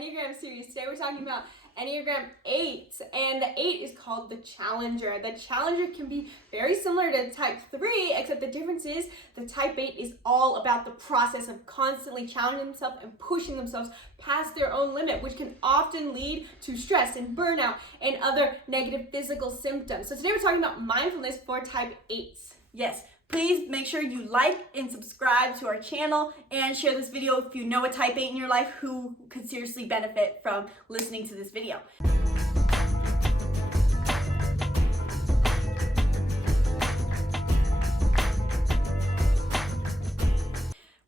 Enneagram series. Today we're talking about Enneagram 8, and the 8 is called the Challenger. The Challenger can be very similar to type 3, except the difference is the type 8 is all about the process of constantly challenging themselves and pushing themselves past their own limit, which can often lead to stress and burnout and other negative physical symptoms. So today we're talking about mindfulness for type 8s. Yes, please make sure you like and subscribe to our channel and share this video if you know a type 8 in your life who could seriously benefit from listening to this video.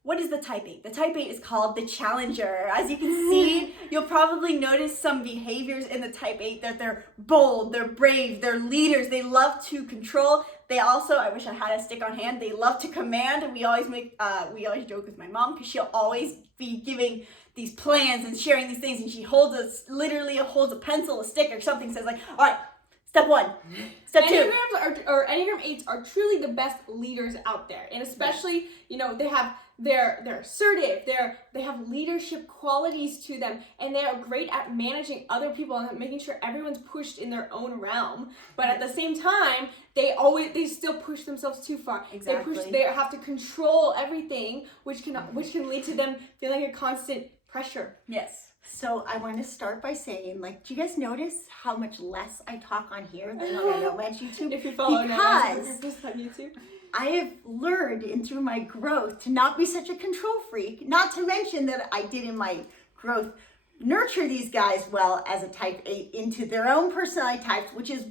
What is the type 8? The type 8 is called the Challenger. As you can see, you'll probably notice some behaviors in the type 8 that they're bold, they're brave, they're leaders, they love to control. They also, I wish I had a stick on hand, they love to command. And we always joke with my mom because she'll always be giving these plans and sharing these things, and she literally holds a pencil, a stick or something, says like, all right, step 1, step 2. Enneagram 8s are truly the best leaders out there. And especially, they're assertive, they have leadership qualities to them, and they are great at managing other people and making sure everyone's pushed in their own realm. But at the same time, they still push themselves too far. Exactly. They have to control everything, which can lead to them feeling a constant pressure. Yes. So I want to start by saying, do you guys notice how much less I talk on here than on YouTube? If you follow because on YouTube. I have learned and through my growth to not be such a control freak, not to mention that I did in my growth nurture these guys well as a type 8 into their own personality types, which is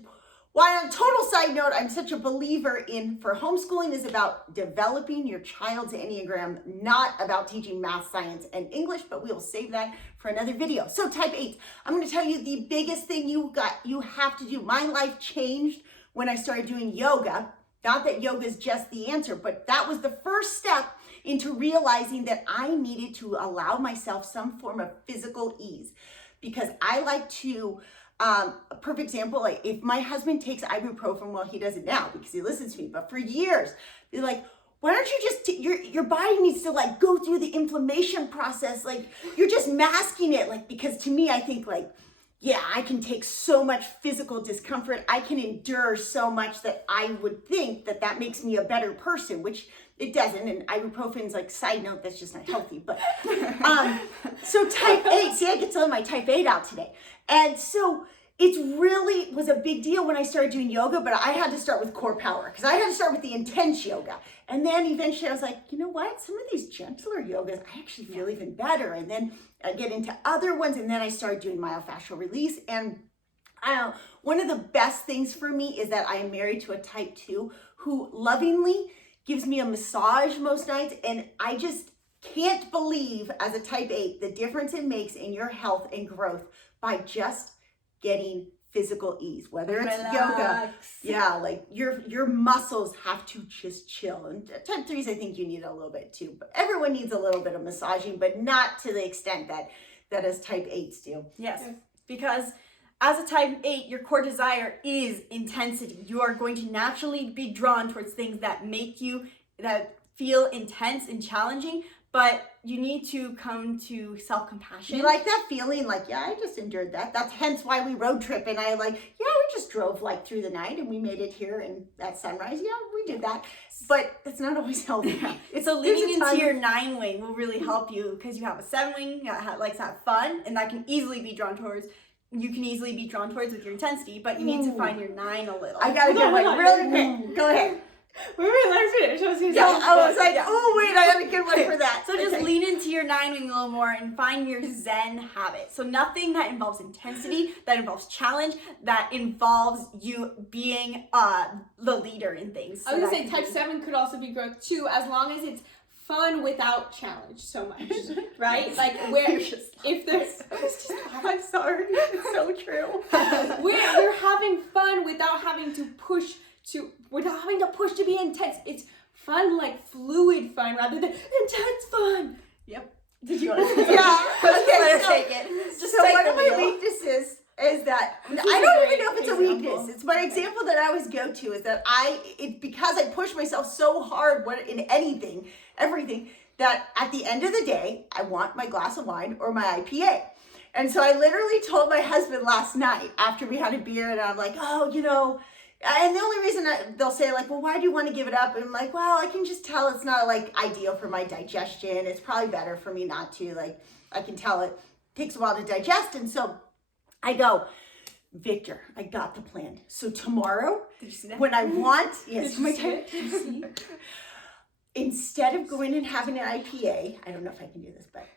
why, on a total side note, I'm such a believer for homeschooling is about developing your child's Enneagram, not about teaching math, science, and English, but we will save that for another video. So type 8, I'm going to tell you the biggest thing you have to do. My life changed when I started doing yoga. Not that yoga is just the answer, but that was the first step into realizing that I needed to allow myself some form of physical ease, because I like to, a perfect example, like if my husband takes ibuprofen, well, he does it now because he listens to me, but for years, they're like, why don't you just, your body needs to go through the inflammation process. You're just masking it. Because to me, I think yeah, I can take so much physical discomfort. I can endure so much that I would think that makes me a better person, which it doesn't. And ibuprofen's side note, that's just not healthy. But so type 8, see, I get to let my type 8 out today. And so it really was a big deal when I started doing yoga, but I had to start with core power because I had to start with the intense yoga. And then eventually I was like, you know what? Some of these gentler yogas, I actually feel even better. And then I get into other ones, and then I started doing myofascial release. And one of the best things for me is that I am married to a type 2 who lovingly gives me a massage most nights. And I just can't believe, as a type 8, the difference it makes in your health and growth by just getting physical ease, whether it's yoga. Yeah, your muscles have to just chill. And type 3s, I think you need a little bit too, but everyone needs a little bit of massaging, but not to the extent that as type 8s do. Yes, because as a type 8, your core desire is intensity. You are going to naturally be drawn towards things that feel intense and challenging, but you need to come to self-compassion. You like that feeling? Yeah, I just endured that. That's hence why we road trip. And we just drove through the night and we made it here and at sunrise. Yeah, we did that. But it's not always healthy. So leaning into your 9 wing will really help you, because you have a 7 wing that likes to have fun, and that can easily be drawn towards. You can easily be drawn towards with your intensity, but you need to find your 9 a little. I gotta get one really quick. Go ahead. Wait, let her finish. I was like, oh wait, I have a good one for that. So just lean into your 9 wing a little more and find your Zen habit. So nothing that involves intensity, that involves challenge, that involves you being the leader in things. I was gonna say type 7 could also be growth too, as long as it's fun without challenge so much, right? If there's, I'm sorry, it's so true. where you're having fun without having to push to be intense. It's fun, fluid fun, rather than intense fun. Yep. Did you want to? Yeah. Okay. Let her take it. So one of my weaknesses is that I don't even know if it's a weakness. It's my example that I always go to is that because I push myself so hard in everything, that at the end of the day, I want my glass of wine or my IPA. And so I literally told my husband last night after we had a beer, and I'm like, oh, and the only reason they'll say like, well, why do you want to give it up? And I'm like, well, I can just tell it's not like ideal for my digestion. It's probably better for me not to. Like, I can tell it takes a while to digest. And so I go, Victor, I got the plan. So tomorrow, when I want, yes, instead of going and having an IPA, I don't know if I can do this, but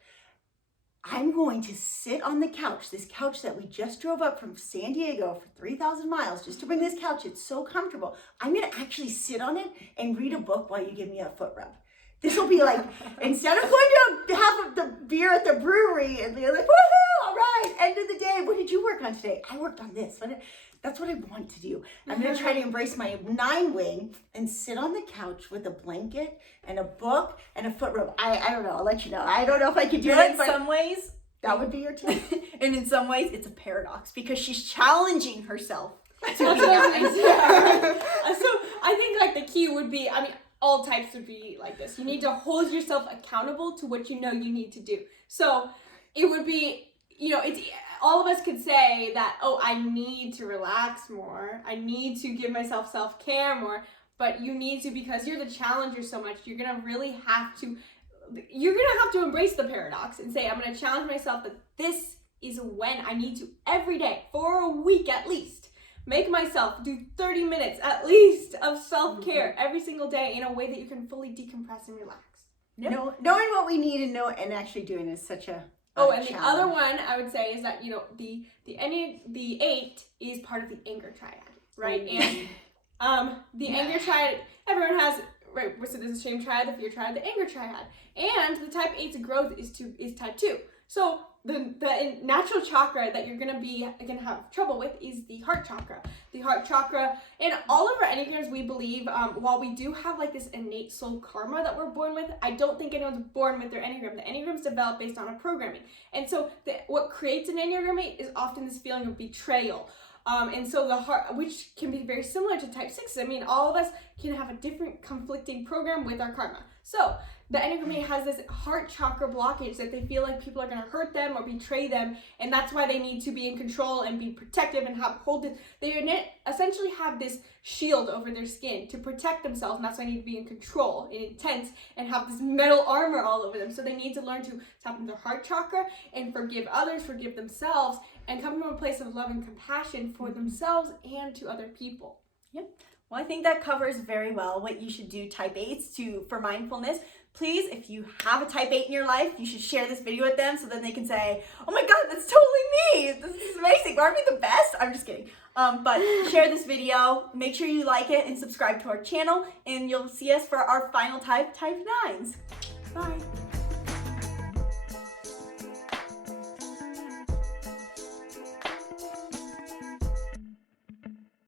I'm going to sit on the couch, this couch that we just drove up from San Diego for 3,000 miles just to bring this couch. It's so comfortable. I'm going to actually sit on it and read a book while you give me a foot rub. This will be like, instead of going to have the beer at the brewery and be like, woohoo, all right, end of the day. What did you work on today? I worked on this. That's what I want to do. I'm going to try to embrace my 9-wing and sit on the couch with a blanket and a book and a foot rub. I don't know. I'll let you know. I don't know if I can do it. In some ways, that would be your tip. And in some ways, it's a paradox because she's challenging herself to be So I think like the key would be, all types would be like this. You need to hold yourself accountable to what you know you need to do. So it would be, it's all of us could say that, oh, I need to relax more. I need to give myself self-care more. But you need to, because you're the challenger so much, you're going to have to embrace the paradox and say, I'm going to challenge myself that this is when I need to, every day, for a week at least, make myself do 30 minutes at least of self-care every single day in a way that you can fully decompress and relax. Yep. Knowing what we need and actually doing is such a and challenge. The other one I would say is that, the 8 is part of the Anger Triad, right? And the Anger Triad, everyone has, right, so there's the shame triad, the fear triad, the anger triad. And the type 8's growth is type 2. So the natural chakra that you're gonna have trouble with is the heart chakra. The heart chakra, and all of our Enneagrams, we believe, while we do have like this innate soul karma that we're born with, I don't think anyone's born with their Enneagram. The Enneagram's developed based on a programming. And so what creates an Enneagram 8 is often this feeling of betrayal. And so the heart, which can be very similar to type 6. All of us can have a different conflicting program with our karma. So the Enneagram 8 has this heart chakra blockage that they feel like people are going to hurt them or betray them, and that's why they need to be in control and be protective and hold it. They essentially have this shield over their skin to protect themselves, and that's why they need to be in control and intense and have this metal armor all over them. So they need to learn to tap into their heart chakra and forgive others, forgive themselves, and come from a place of love and compassion for themselves and to other people. Yep. Well, I think that covers very well what you should do, type 8s, for mindfulness. Please, if you have a type 8 in your life, you should share this video with them so then they can say, oh my God, that's totally me. This is amazing. Aren't we the best? I'm just kidding. But share this video. Make sure you like it and subscribe to our channel, and you'll see us for our final type 9s. Bye.